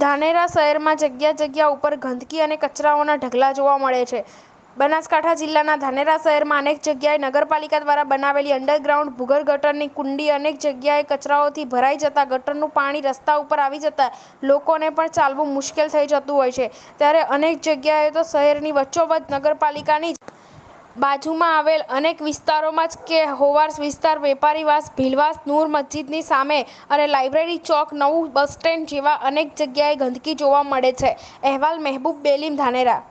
ધાનેરા શહેરમાં જગ્યા ઉપર ગંદકી અને કચરાઓના ઢગલા જોવા મળે છે. બનાસકાંઠા જિલ્લાના ધાનેરા શહેરમાં અનેક જગ્યાએ નગરપાલિકા દ્વારા બનાવેલી અંડરગ્રાઉન્ડ ભૂગર્ભ ગટરની કુંડી અનેક જગ્યાએ કચરાઓથી ભરાઈ જતા ગટરનું પાણી રસ્તા ઉપર આવી જતા લોકોને પણ ચાલવું મુશ્કેલ થઈ જતું હોય છે. ત્યારે અનેક જગ્યાએ તો શહેરની વચ્ચોવચ્ચ નગરપાલિકાની બાજુમાં આવેલ અનેક વિસ્તારોમાં જ કે હોવાર્સ વિસ્તાર, વેપારીવાસ, ભીલવાસ, નૂર મસ્જિદની સામે અને લાઇબ્રેરી ચોક, નવું બસ સ્ટેન્ડ જેવા અનેક જગ્યાએ ગંદકી જોવા મળે છે. અહેવાલ મહેબૂબ બેલીમ, ધાનેરા.